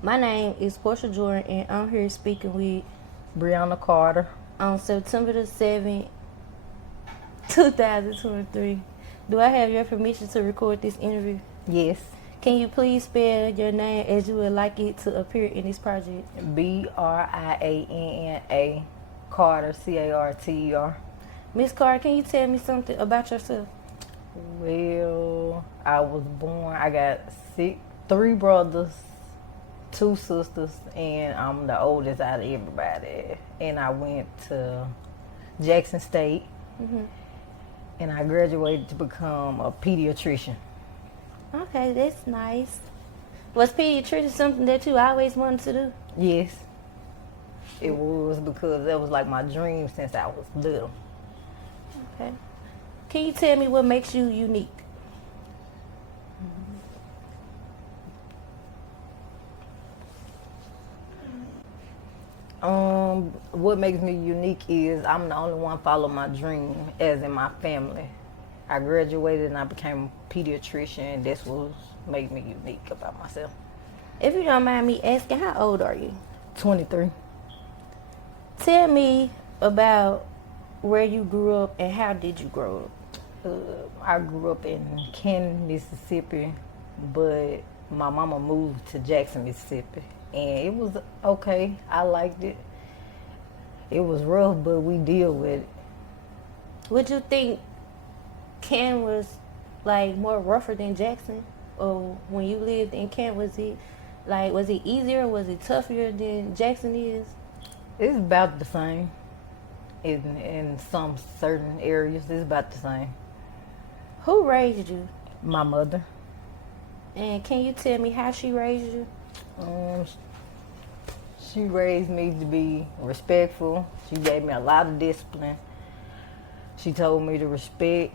My name is Poshia Jordan, and I'm here speaking with Brianna Carter. on September the 7th, 2023. Do I have your permission to record this interview? Yes. Can you please spell your name as you would like it to appear in this project? Brianna Carter, Carter. Miss Carter, can you tell me something about yourself? Well, I was born, I got three brothers, two sisters, and I'm the oldest out of everybody. And I went to Jackson State, and I graduated to become a pediatrician. Okay, that's nice. Was pediatrician something that you always wanted to do? Yes, it was, because that was like my dream since I was little. Okay. Can you tell me what makes you unique? What makes me unique is I'm the only one follow my dream, as in my family. I graduated and I became a pediatrician. That's what made me unique about myself. If you don't mind me asking, how old are you? 23. Tell me about where you grew up and how did you grow up? I grew up in Canton, Mississippi, but my mama moved to Jackson, Mississippi, and it was okay. I liked it. It was rough, but we deal with it. Would you think Ken was like more rougher than Jackson? Or when you lived in Ken, was it easier? Was it tougher than Jackson is? It's about the same. In some certain areas, it's about the same. Who raised you? My mother. And can you tell me how she raised you? She raised me to be respectful. She gave me a lot of discipline. She told me to respect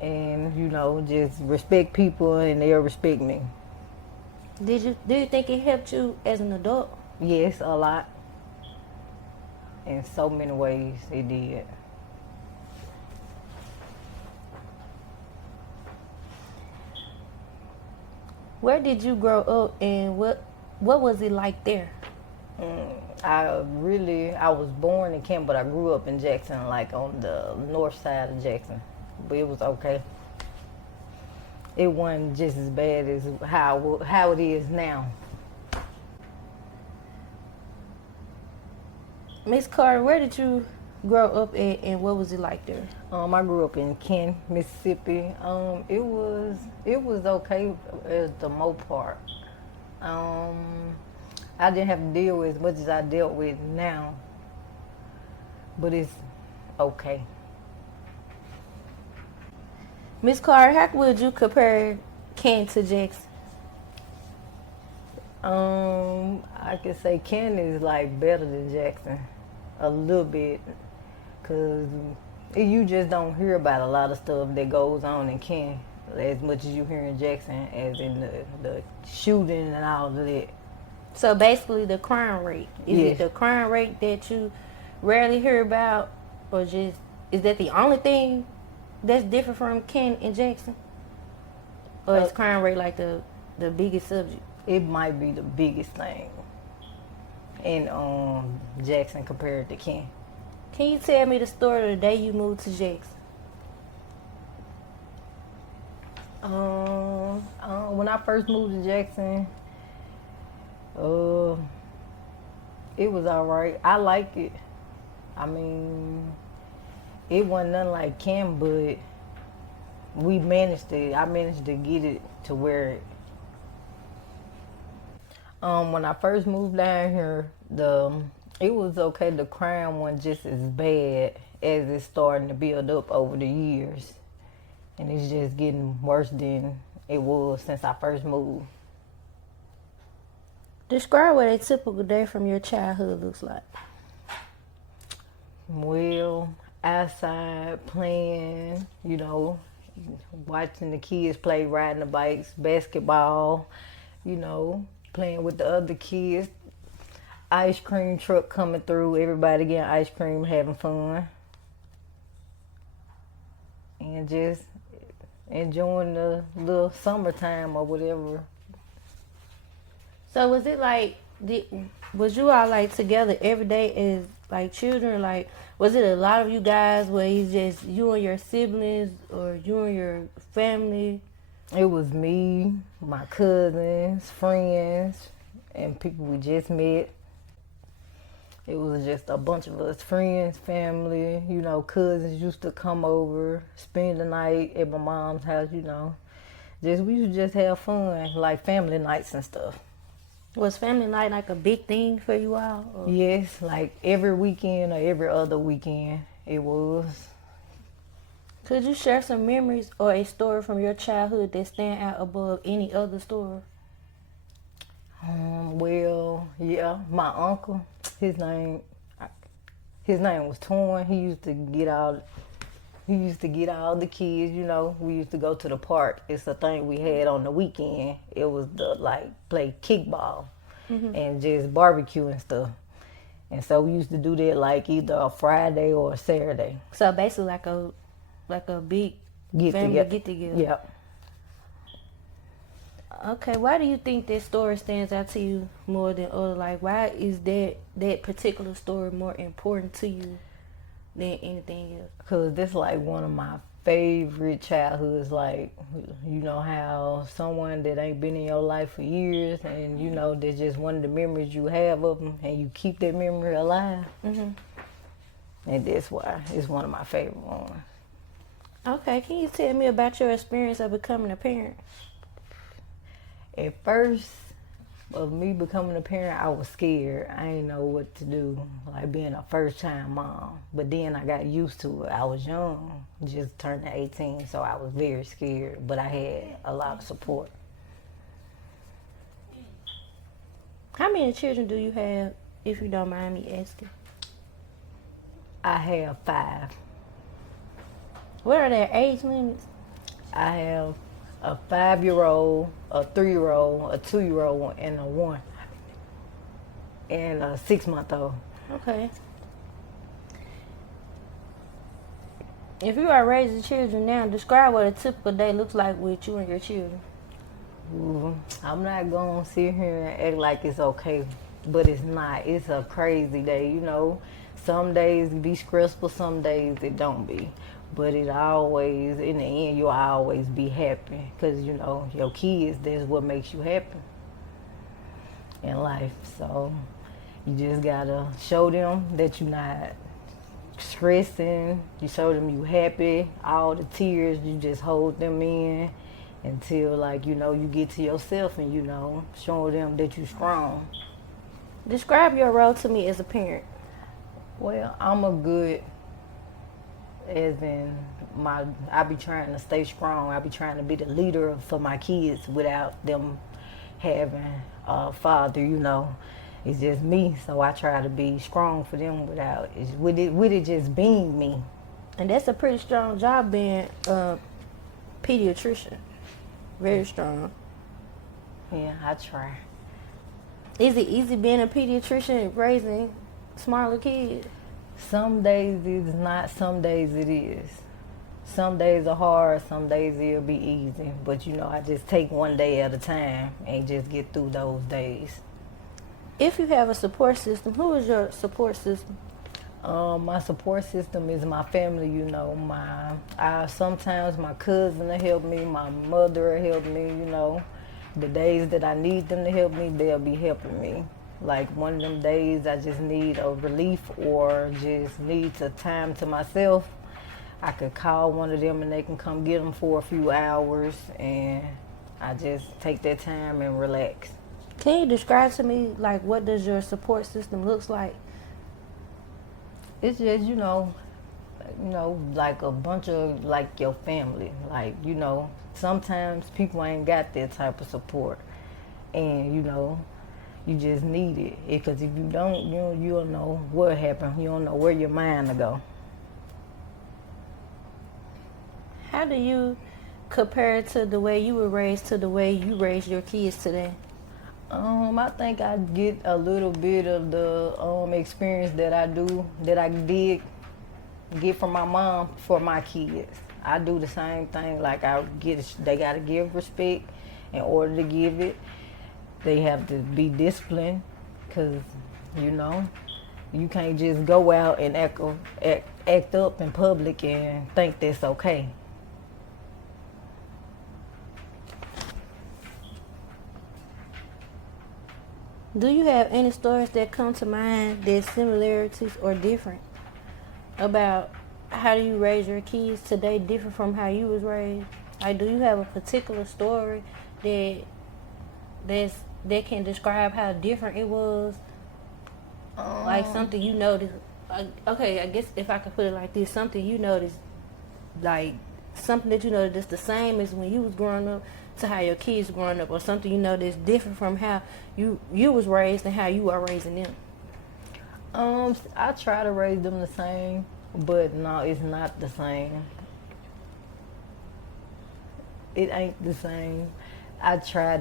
and, just respect people and they'll respect me. Do you think it helped you as an adult? Yes, a lot. In so many ways it did. Where did you grow up and what was it like there? I was born in Kent, but I grew up in Jackson, like on the north side of Jackson. But it was okay. It wasn't just as bad as how it is now. Miss Carter, where did you grow up at and what was it like there? I grew up in Kent, Mississippi. It was okay at the most part. I didn't have to deal with as much as I dealt with now, but it's okay. Miss Carter, how would you compare Ken to Jackson? I could say Ken is like better than Jackson, a little bit, cause you just don't hear about a lot of stuff that goes on in Ken as much as you hear in Jackson, as in the shooting and all of that. So basically the crime rate. Is Yes. it the crime rate that you rarely hear about, or just is that the only thing that's different from Ken and Jackson? Or is crime rate like the biggest subject? It might be the biggest thing in Jackson compared to Ken. Can you tell me the story of the day you moved to Jackson? When I first moved to Jackson, it was all right. I liked it. I mean, it wasn't nothing like Ken, but I managed to get it to where when I first moved down here, it was okay. The crime wasn't just as bad as it's starting to build up over the years, and it's just getting worse than it was since I first moved. Describe what a typical day from your childhood looks like. Well, outside playing, watching the kids play, riding the bikes, basketball, playing with the other kids. Ice cream truck coming through, everybody getting ice cream, having fun. And just enjoying the little summertime or whatever. So was it like, was you all like together every day as like children? Like, was it a lot of you guys where it's just you and your siblings or you and your family? It was me, my cousins, friends, and people we just met. It was just a bunch of us, friends, family, cousins used to come over, spend the night at my mom's house, we used to just have fun, like family nights and stuff. Was family night like a big thing for you all? Or? Yes, like every weekend or every other weekend it was. Could you share some memories or a story from your childhood that stand out above any other story? Well, yeah, my uncle, his name was Torn. He used to get all the kids, We used to go to the park. It's a thing we had on the weekend. It was play kickball and just barbecue and stuff. And so we used to do that like either a Friday or a Saturday. So basically like a big family get together. Yep. Okay, why do you think that story stands out to you more than other? Like, why is that particular story more important to you than anything else? Because this like one of my favorite childhoods. Like, how someone that ain't been in your life for years and, that's just one of the memories you have of them and you keep that memory alive. Mm-hmm. And that's why it's one of my favorite ones. Okay, can you tell me about your experience of becoming a parent? At first of me becoming a parent, I was scared. I didn't know what to do, like being a first-time mom. But then I got used to it. I was young, just turned 18, so I was very scared. But I had a lot of support. How many children do you have, if you don't mind me asking? I have 5. What are their age limits? I have a 5-year-old, a 3-year-old, a 2-year-old, and a 1, and a 6-month-old. Okay. If you are raising children now, describe what a typical day looks like with you and your children. Ooh, I'm not gonna sit here and act like it's okay, but it's not. It's a crazy day, Some days it be stressful, some days it don't be. But it always, in the end, you'll always be happy. Because, your kids, that's what makes you happy in life. So, you just got to show them that you're not stressing. You show them you happy. All the tears, you just hold them in until, you get to yourself and, show them that you're strong. Describe your role to me as a parent. Well, I'm a good... as in I be trying to stay strong. I be trying to be the leader for my kids without them having a father, It's just me, so I try to be strong for them without with it just being me. And that's a pretty strong job being a pediatrician. Very strong. Yeah, I try. Is it easy being a pediatrician raising smaller kids? Some days it's not, some days it is. Some days are hard, some days it'll be easy. But I just take one day at a time and just get through those days. If you have a support system, who is your support system? My support system is my family, sometimes my cousin will help me, my mother will help me, The days that I need them to help me, they'll be helping me. Like one of them days I just need a relief or just need some time to myself, I could call one of them and they can come get them for a few hours and I just take that time and relax. Can you describe to me, what does your support system looks like? It's just, like a bunch of, your family. Sometimes people ain't got that type of support. And, you just need it. Because if you don't, you don't know what happened. You don't know where your mind will go. How do you compare to the way you were raised to the way you raised your kids today? I think I get a little bit of the experience that I did get from my mom for my kids. I do the same thing. They gotta give respect in order to give it. they have to be disciplined, because, you know, you can't just go out and act up in public and think that's okay. Do you have any stories that come to mind that's similarities or different about how do you raise your kids today different from how you was raised? Like, do you have a particular story that can describe how different it was? Like something you noticed. Okay, I guess if I could put it like this, something you noticed, like something that you noticed that's the same as when you was growing up to how your kids growing up, or something you know that's different from how you was raised and how you are raising them. I try to raise them the same, but no, it's not the same. It ain't the same. I try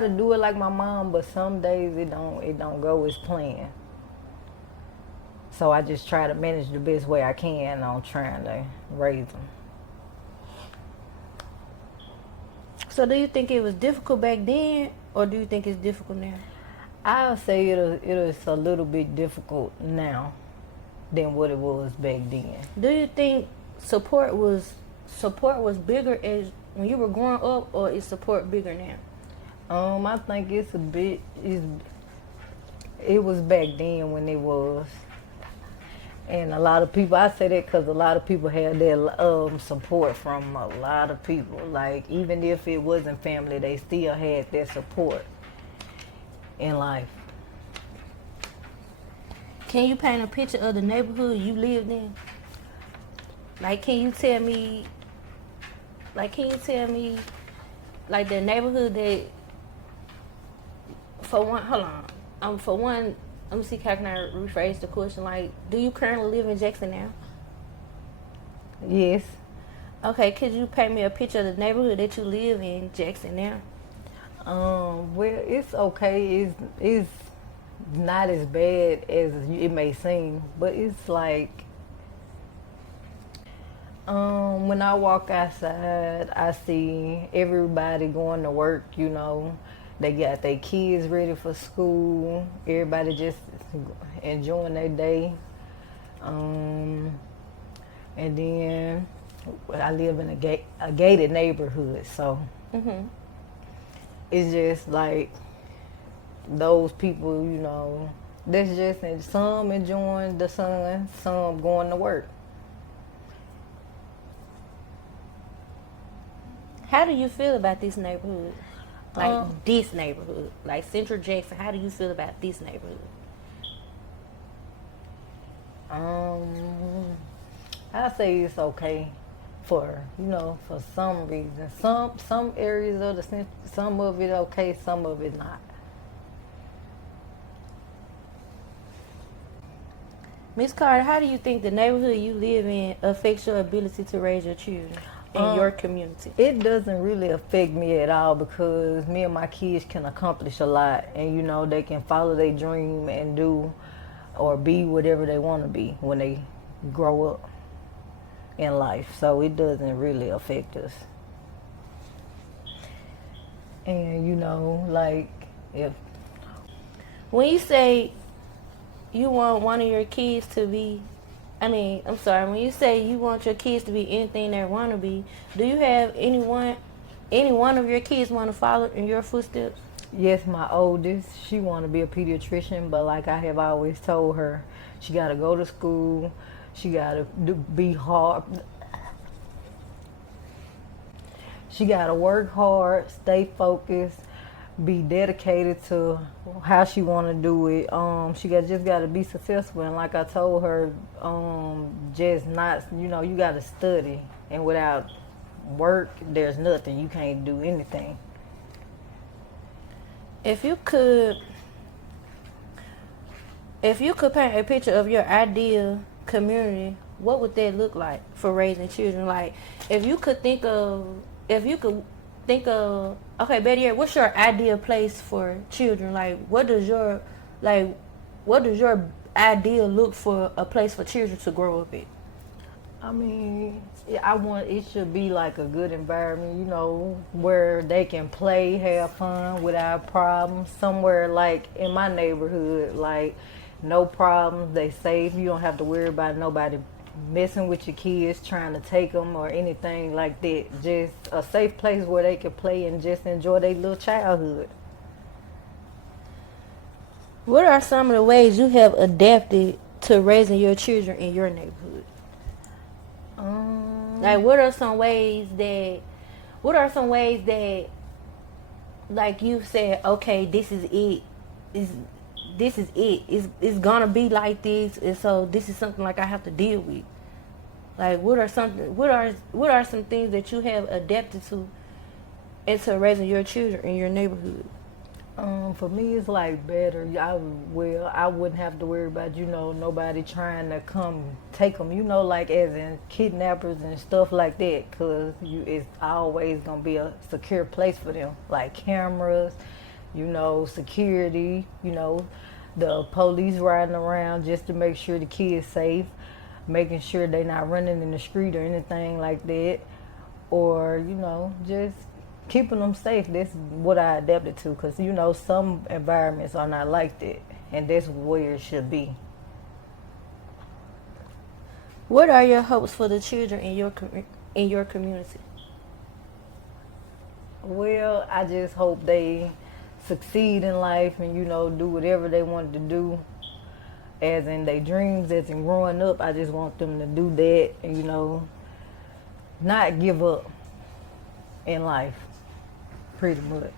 to do it like my mom, but some days it don't go as planned. So I just try to manage the best way I can on trying to raise them. So do you think it was difficult back then, or do you think it's difficult now? I'll say it is a little bit difficult now than what it was back then. Do you think support was bigger as when you were growing up, or is support bigger now? I think it was back then when it was. And a lot of people, I say that because a lot of people had their support from a lot of people. Like, even if it wasn't family, they still had their support in life. Can you paint a picture of the neighborhood you lived in? Like, can you tell me, like the neighborhood that, for one, let me see, how can I rephrase the question? Like, do you currently live in Jackson now? Yes. Okay, could you paint me a picture of the neighborhood that you live in Jackson now? Well, it's okay. It's not as bad as it may seem, but it's like, when I walk outside, I see everybody going to work, you know. They got their kids ready for school. Everybody just enjoying their day. And then I live in a gated neighborhood, so it's just like those people, you know, that's just some enjoying the sun, some going to work. How do you feel about this neighborhood? Like, this neighborhood, like Central Jackson, how do you feel about this neighborhood? I say it's okay for, you know, for some reason. Some areas of some of it okay, some of it not. Miss Carter, how do you think the neighborhood you live in affects your ability to raise your children in your community? It doesn't really affect me at all, because me and my kids can accomplish a lot, and you know, they can follow their dream and do or be whatever they want to be when they grow up in life. So it doesn't really affect us. And you know, like, when you say you want one of your kids to be, when you say you want your kids to be anything they want to be, do you have any one of your kids want to follow in your footsteps? Yes, my oldest, she want to be a pediatrician, but like I have always told her, she got to go to school, she got to be hard, she got to work hard, stay focused, be dedicated to how she want to do it. She just got to be successful, and like I told her, just not, you know, you got to study, and without work, there's nothing. You can't do anything. If you could paint a picture of your ideal community, what would that look like for raising children? Like, if you could think of, okay, better yet, what's your ideal place for children? Like, what does your ideal look for a place for children to grow up in? I mean, I want it should be like a good environment, you know, where they can play, have fun without problems. Somewhere like in my neighborhood, like no problems, they safe. You don't have to worry about nobody messing with your kids, trying to take them or anything like that. Just a safe place where they can play and just enjoy their little childhood. What are some of the ways you have adapted to raising your children in your neighborhood? Like, what are some ways that like you said, okay, this is it. This is it. It's gonna be like this, and so this is something like I have to deal with. Like, what are some things that you have adapted to into raising your children in your neighborhood? For me, it's like better. I wouldn't have to worry about, you know, nobody trying to come take them, you know, like as in kidnappers and stuff like that. Cause it's always gonna be a secure place for them, like cameras, you know, security, you know, the police riding around just to make sure the kids safe, making sure they not running in the street or anything like that, or you know, just keeping them safe. That's what I adapted to, because you know some environments are not like that, and that's where it should be. What are your hopes for the children in your community? Well, I just hope they succeed in life and you know do whatever they wanted to do, as in their dreams, as in growing up. I just want them to do that and you know not give up in life. Pretty much.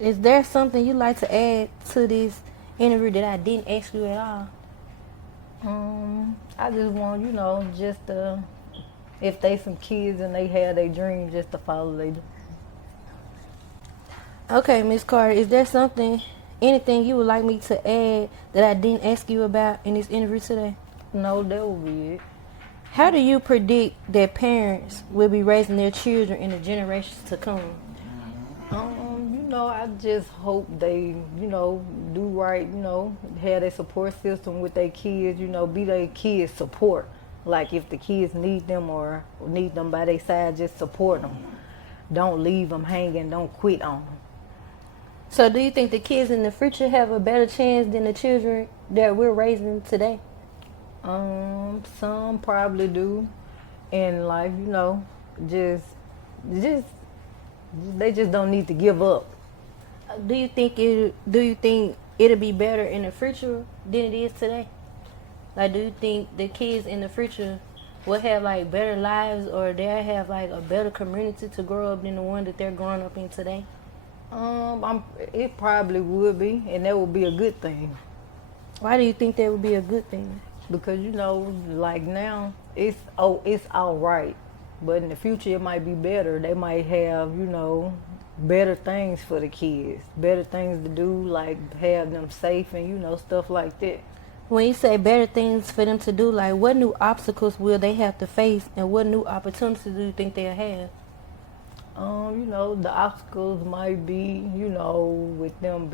Is there something you'd like to add to this interview that I didn't ask you at all? I just want, you know, just if they some kids and they have their dreams, just to follow their. Okay, Miss Carter, is there anything you would like me to add that I didn't ask you about in this interview today? No, that will be it. How do you predict that parents will be raising their children in the generations to come? You know, I just hope they, you know, do right, you know, have their support system with their kids, you know, be their kids' support. Like if the kids need them or need them by their side, just support them. Don't leave them hanging, don't quit on them. So do you think the kids in the future have a better chance than the children that we're raising today? Some probably do. And like, you know, just they just don't need to give up. Do you think it'll be better in the future than it is today? Like, do you think the kids in the future will have like better lives, or they'll have like a better community to grow up than the one that they're growing up in today? It probably would be, and that would be a good thing. Why do you think that would be a good thing? Because you know, like now, it's all right, but in the future it might be better. They might have, you know, better things for the kids, better things to do, like have them safe and you know stuff like that. When you say better things for them to do, like what new obstacles will they have to face, and what new opportunities do you think they'll have? You know, the obstacles might be, you know, with them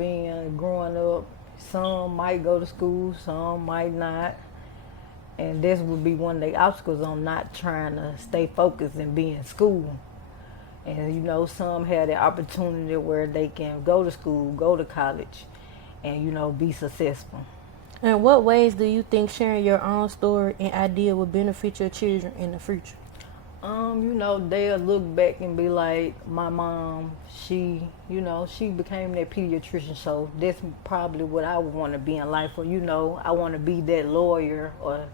growing up. Some might go to school, some might not. And this would be one of the obstacles on not trying to stay focused and be in school. And you know, some have the opportunity where they can go to school, go to college, and you know, be successful. In what ways do you think sharing your own story and idea will benefit your children in the future? You know, they'll look back and be like, my mom, she became that pediatrician, so that's probably what I would want to be in life. Or, you know, I want to be that lawyer, or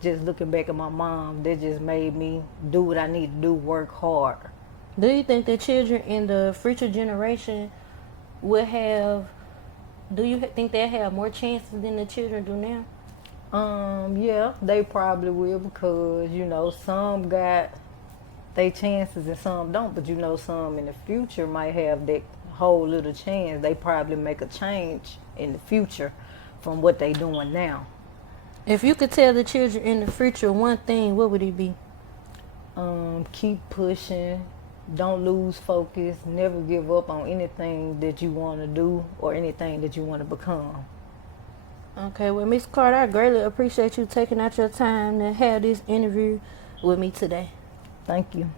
just looking back at my mom, that just made me do what I need to do, work hard. Do you think the children in the future generation will have, do you think they'll have more chances than the children do now? Yeah, they probably will, because, you know, some got they chances and some don't, but you know, some in the future might have that whole little chance. They probably make a change in the future from what they doing now. If you could tell the children in the future one thing, what would it be? Keep pushing, don't lose focus, never give up on anything that you want to do or anything that you want to become. Okay, well, Miss Carter, I greatly appreciate you taking out your time to have this interview with me today. Thank you.